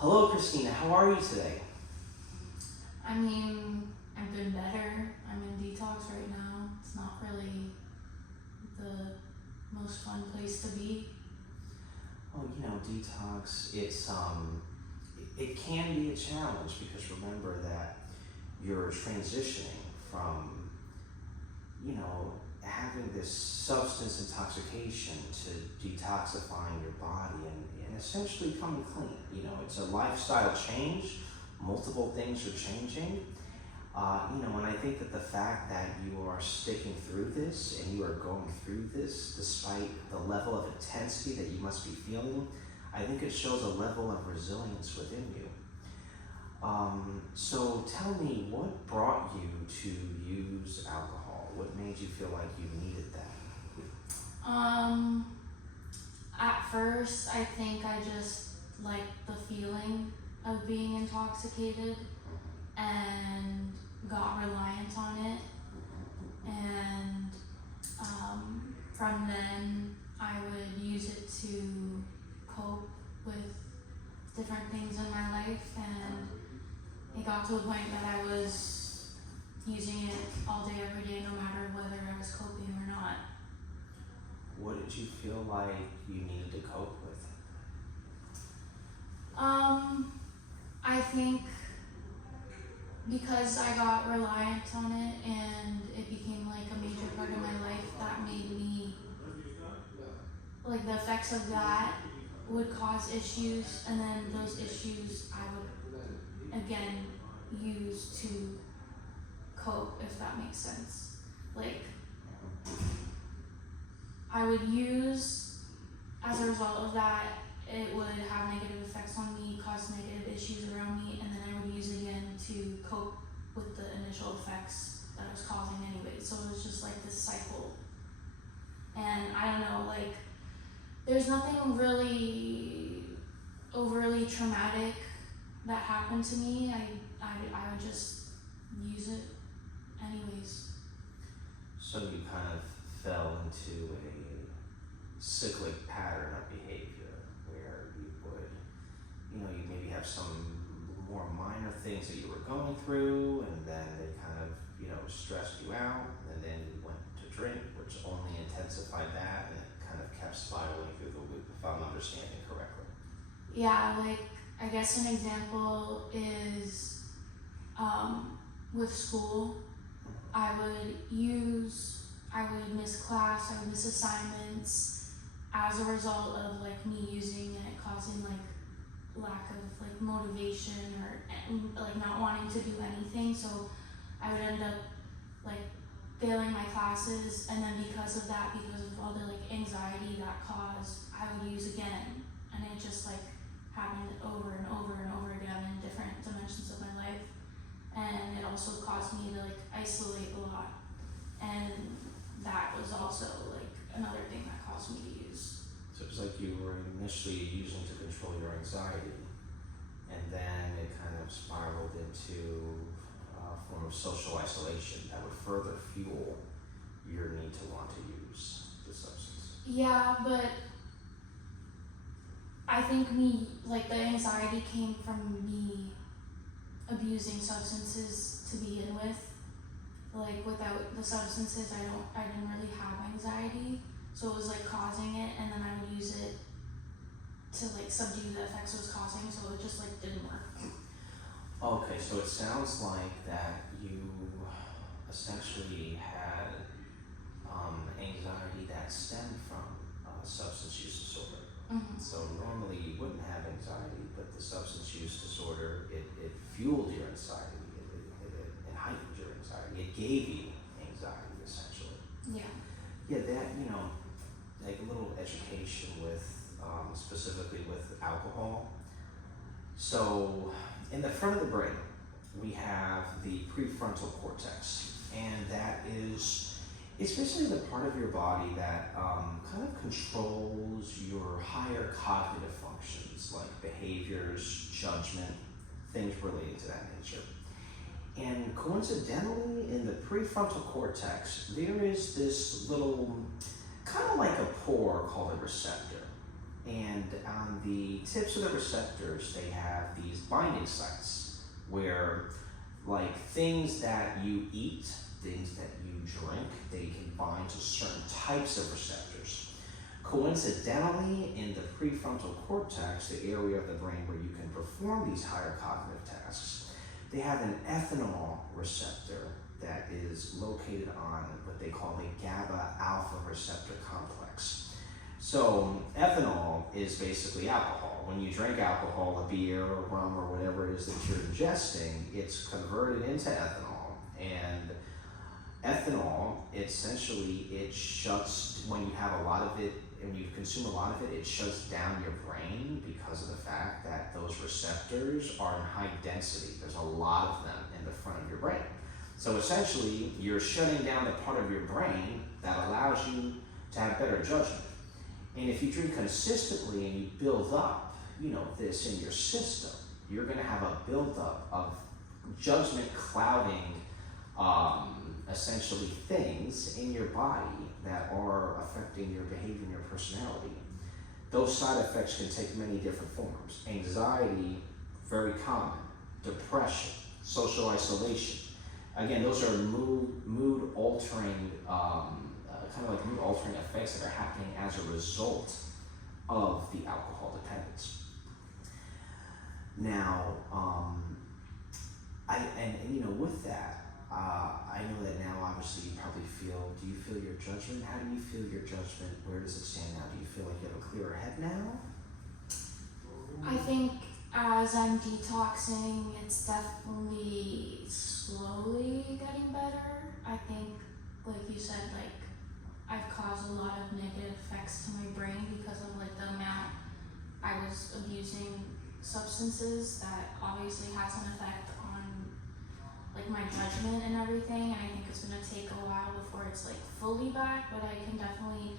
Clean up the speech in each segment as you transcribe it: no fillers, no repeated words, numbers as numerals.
Hello, Christina. How are you today? I mean, I've been better. I'm in detox right now. It's not really the most fun place to be. Oh, detox. It can be a challenge because remember that you're transitioning from, having this substance intoxication to detoxifying your body and essentially coming clean. It's a lifestyle change. Multiple things are changing. And I think that the fact that you are sticking through this and you are going through this despite the level of intensity that you must be feeling, I think it shows a level of resilience within you. So tell me, what brought you to use alcohol? What made you feel like you needed that? At first, I think I just liked the feeling of being intoxicated and got reliant on it. And from then, I would use it to cope with different things in my life, and it got to a point that I was using it all day, every day, no matter whether I was coping or not. What did you feel like you needed to cope with? I think because I got reliant on it and it became like a major part of my life, that made me, like the effects of that would cause issues, and then those issues I would again use to cope, if that makes sense. Like, I would use, as a result of that, it would have negative effects on me, cause negative issues around me, and then I would use it again to cope with the initial effects that I was causing anyway. So it was just like this cycle. And I don't know, like, there's nothing really overly traumatic that happened to me. I would just use it anyways. So you kind of fell into a cyclic pattern of behavior where you would, you maybe have some more minor things that you were going through, and then they kind of, stressed you out, and then you went to drink, which only intensified that, and it kind of kept spiraling through the loop, if I'm understanding correctly. Yeah, like, I guess an example is with school. I would miss class, I would miss assignments as a result of like me using it, causing like lack of like motivation or like not wanting to do anything. So I would end up like failing my classes, and then because of that, because of all the like anxiety that caused, I would use again, and it just like happened over and over and over again in different dimensions of my life. And it also caused me to like isolate a lot, and that was also like another thing that caused me to use. So it was like you were initially using to control your anxiety, and then it kind of spiraled into a form of social isolation that would further fuel your need to want to use the substance. Yeah, but I think the anxiety came from me abusing substances to begin with. Like, without the substances, I didn't really have anxiety, so it was like causing it, and then I would use it to like subdue the effects it was causing, so it just like didn't work. Okay, so it sounds like that you essentially had anxiety that stemmed from substance use disorder. Mm-hmm. So normally you wouldn't have anxiety, but the substance use disorder, it fueled your anxiety, it heightened your anxiety, it gave you anxiety essentially. Yeah. Yeah, that, like a little education with, specifically with alcohol. So in the front of the brain, we have the prefrontal cortex, and that is, it's basically the part of your body that kind of controls your higher cognitive functions, like behaviors, judgment, things relating to that nature. And coincidentally, in the prefrontal cortex, there is this little, kind of like a pore called a receptor. And on the tips of the receptors, they have these binding sites where, like, things that you eat, things that you drink, they can bind to certain types of receptors. Coincidentally, in the prefrontal cortex, the area of the brain where you can perform these higher cognitive tasks, they have an ethanol receptor that is located on what they call the GABA alpha receptor complex. So ethanol is basically alcohol. When you drink alcohol, a beer or rum or whatever it is that you're ingesting, it's converted into ethanol. And ethanol, essentially, it shuts, when you have a lot of it, when you consume a lot of it, it shuts down your brain because of the fact that those receptors are in high density. There's a lot of them in the front of your brain. So essentially, you're shutting down the part of your brain that allows you to have better judgment. And if you drink consistently and you build up, this in your system, you're going to have a buildup of judgment clouding, essentially, things in your body that are affecting your behavior and your personality. Those side effects can take many different forms. Anxiety, very common. Depression, social isolation. Again, those are mood altering, kind of like mood altering effects that are happening as a result of the alcohol dependence. Now, with that, I know that now obviously you probably do you feel your judgment? How do you feel your judgment? Where does it stand now? Do you feel like you have a clearer head now? I think as I'm detoxing, it's definitely slowly getting better. I think, like you said, I've caused a lot of negative effects to my brain because of the amount I was abusing substances. That obviously has an effect on my judgment and everything, and I think it's gonna take a while before it's fully back, but I can definitely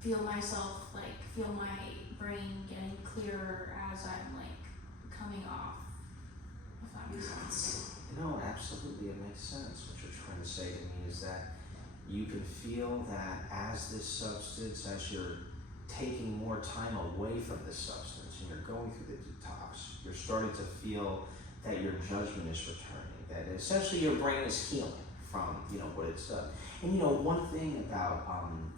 feel myself, feel my brain getting clearer as I'm coming off, if that makes sense. No, absolutely, it makes sense. What you're trying to say to me is that you can feel that as this substance, as you're taking more time away from this substance and you're going through the detox, you're starting to feel that your judgment is returning, that essentially your brain is healing from what it's done. And one thing about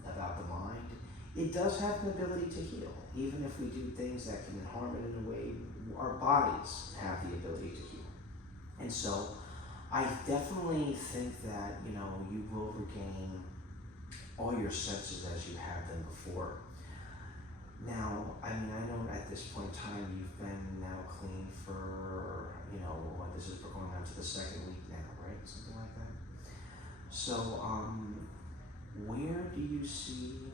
the mind, it does have an ability to heal. Even if we do things that can harm it in a way, our bodies have the ability to heal. And so I definitely think that you will regain all your senses as you have them before. Now, I know at this point in time you've been now clean for, we're going on to the second week now, right? Something like that. So, where do you see,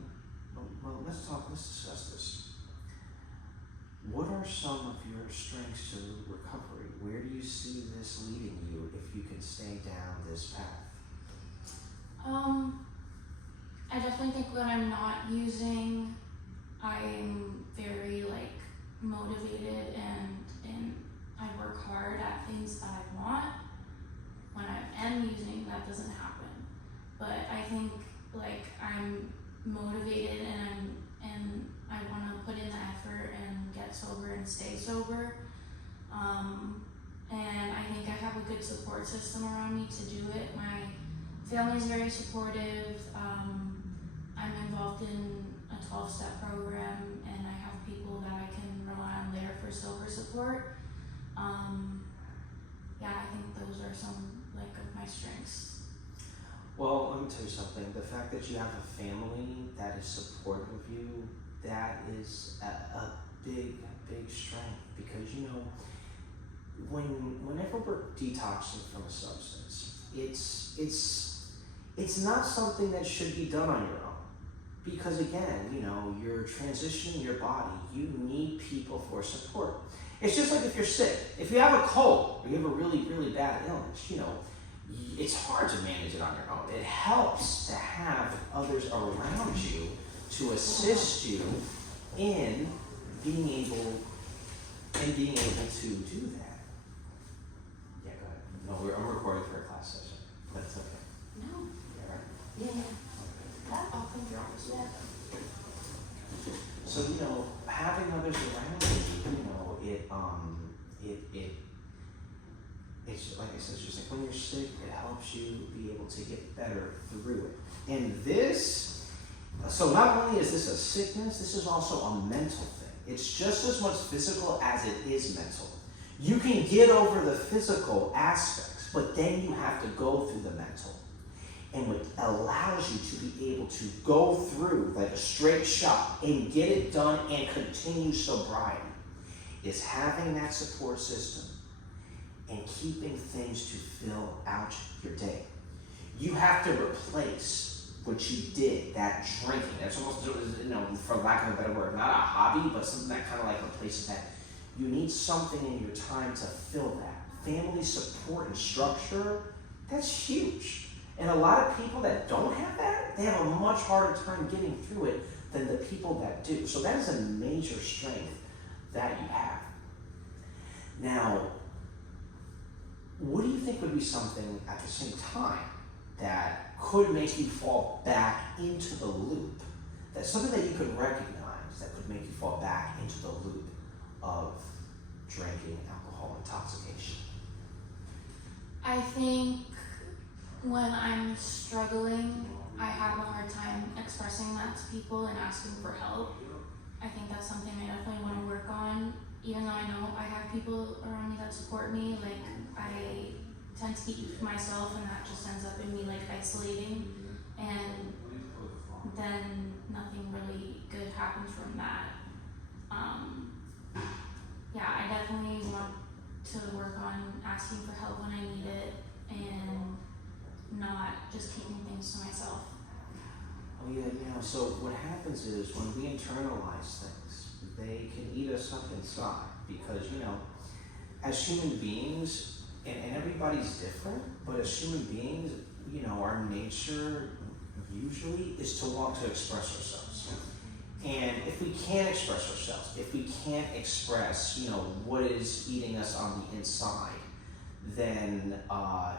let's discuss this. What are some of your strengths to recovery? Where do you see this leading you if you can stay down this path? I definitely think when I'm not using, I'm very motivated and I work hard at things that I want. When I am using, that doesn't happen. But I think I'm motivated and I want to put in the effort and get sober and stay sober. And I think I have a good support system around me to do it. My family's very supportive. I'm involved in a 12-step program and I have people that I can rely on there for sober support. I think those are some of my strengths. Well, let me tell you something. The fact that you have a family that is supportive of you, that is a big, big strength. Because whenever we're detoxing from a substance, it's not something that should be done on your own. Because again, you're transitioning your body. You need people for support. It's just like if you're sick. If you have a cold or you have a really, really bad illness, it's hard to manage it on your own. It helps to have others around you to assist you in being able to do that. Yeah, go ahead. No, I'm recording for a class session, but it's okay. No. Yeah, right? Yeah. I'll think you're almost there. So, having like I said, it's just like when you're sick, it helps you be able to get better through it. And this, so not only is this a sickness, this is also a mental thing. It's just as much physical as it is mental. You can get over the physical aspects, but then you have to go through the mental. And what allows you to be able to go through like a straight shot and get it done and continue sobriety is having that support system and keeping things to fill out your day. You have to replace what you did, that drinking. That's almost, for lack of a better word, not a hobby, but something that kind of like replaces that. You need something in your time to fill that. Family support and structure, that's huge. And a lot of people that don't have that, they have a much harder time getting through it than the people that do. So that is a major strength that you have. Now, what do you think would be something at the same time that could make you fall back into the loop? That's something that you could recognize that could make you fall back into the loop of drinking, alcohol, intoxication? I think when I'm struggling, I have a hard time expressing that to people and asking for help. I think that's something I definitely want to work on. Even though I know I have people around me that support me, like I tend to keep to myself, and that just ends up in me like isolating, and then nothing really good happens from that. Yeah, I definitely want to work on asking for help when I need it and not just keeping things to myself. Oh yeah, so what happens is when we internalize things, they can eat us up inside because, as human beings, and everybody's different, but as human beings, our nature usually is to want to express ourselves. And if we can't express ourselves, if we can't express, what is eating us on the inside, then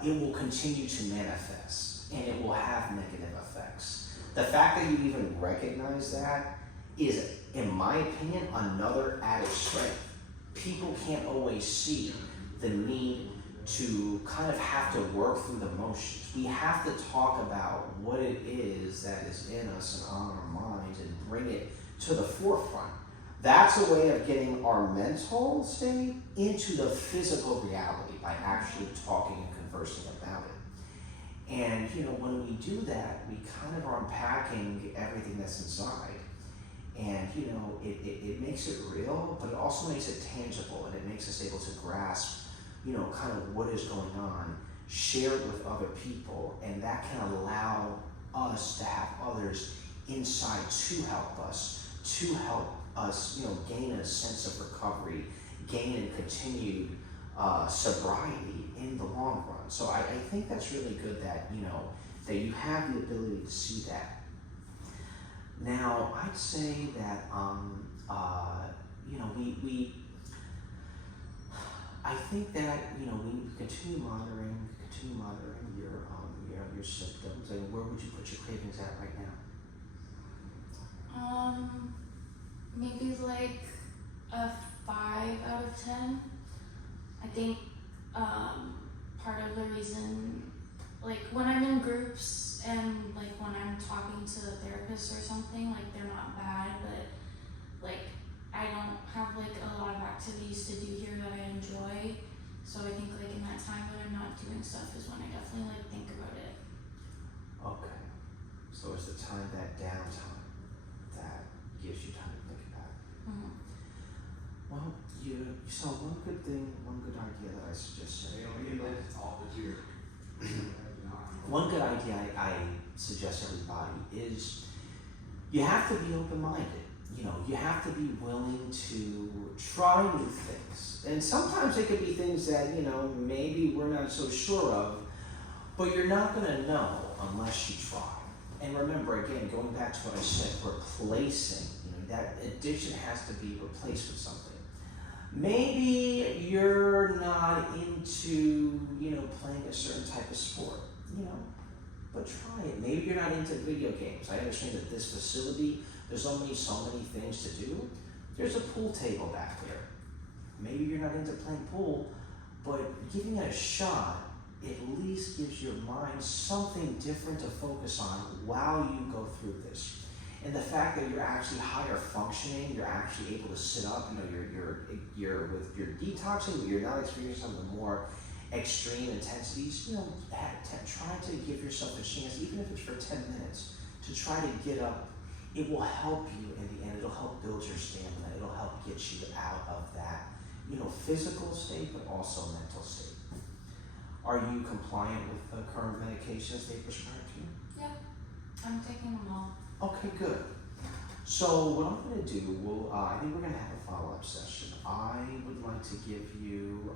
it will continue to manifest and it will have negative effects. The fact that you even recognize that is, in my opinion, another added strength. People can't always see the need to kind of have to work through the motions. We have to talk about what it is that is in us and on our minds and bring it to the forefront. That's a way of getting our mental state into the physical reality by actually talking and conversing about it. And when we do that, we kind of are unpacking everything that's inside. And it makes it real, but it also makes it tangible, and it makes us able to grasp kind of what is going on, share it with other people, and that can allow us to have others inside to help us gain a sense of recovery, gain and continued sobriety in the long run. So I think that's really good that that you have the ability to see that. Now I'd say that I think that we continue monitoring your symptoms. And where would you put your cravings at right now? Maybe like a 5 out of 10. I think part of the reason, like when I'm in groups and like when I'm talking to a therapist or something, like they're not bad, but like I don't have like a lot of activities to do here that I enjoy. So I think like in that time when I'm not doing stuff is when I definitely like think about it. Okay. So it's the time, that downtime, that gives you time to think about it. Mm-hmm. Well, you saw one good idea that I suggested. One good idea I suggest everybody is you have to be open-minded. You have to be willing to try new things. And sometimes it could be things that, maybe we're not so sure of, but you're not going to know unless you try. And remember, again, going back to what I said, replacing, that addiction has to be replaced with something. Maybe you're not into, playing a certain type of sport, but try it. Maybe you're not into video games. I understand that this facility, there's only so many things to do. There's a pool table back there. Maybe you're not into playing pool, but giving it a shot at least gives your mind something different to focus on while you go through this. And the fact that you're actually higher functioning, you're actually able to sit up, you're with your detoxing, but you're not experiencing some of the more extreme intensities, try to give yourself a chance, even if it's for 10 minutes, to try to get up. It will help you in the end. It'll help build your stamina. It'll help get you out of that, physical state, but also mental state. Are you compliant with the current medications they prescribe to you? Yeah, I'm taking them all. Okay, good. So what I'm going to do, I think we're going to have a follow-up session. I would like to give you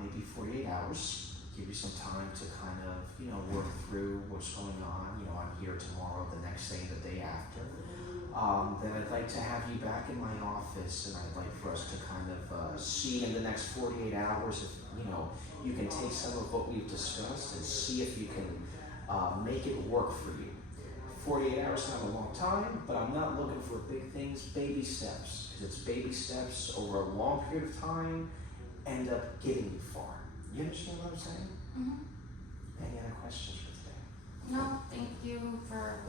maybe 48 hours, give you some time to kind of, work through what's going on. I'm here tomorrow, the next day, the day after. Then I'd like to have you back in my office, and I'd like for us to kind of see in the next 48 hours if, you can take some of what we've discussed and see if you can make it work for you. 48 hours is not a long time, but I'm not looking for big things, baby steps. Because it's baby steps over a long period of time end up getting you far. You understand what I'm saying? Mm-hmm. Any other questions for today? No, thank you for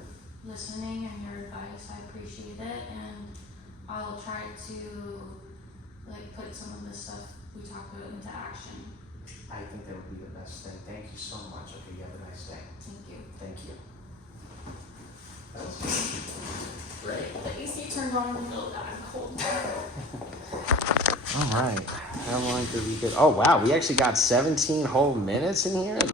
listening and your advice. I appreciate it, and I'll try to put some of the stuff we talked about into action. I think that would be the best thing. Thank you so much. Okay, you have a nice day. Thank you. Thank you. That was great. The AC turned on in the middle of that cold. All right. How long did we get? Oh, wow. We actually got 17 whole minutes in here.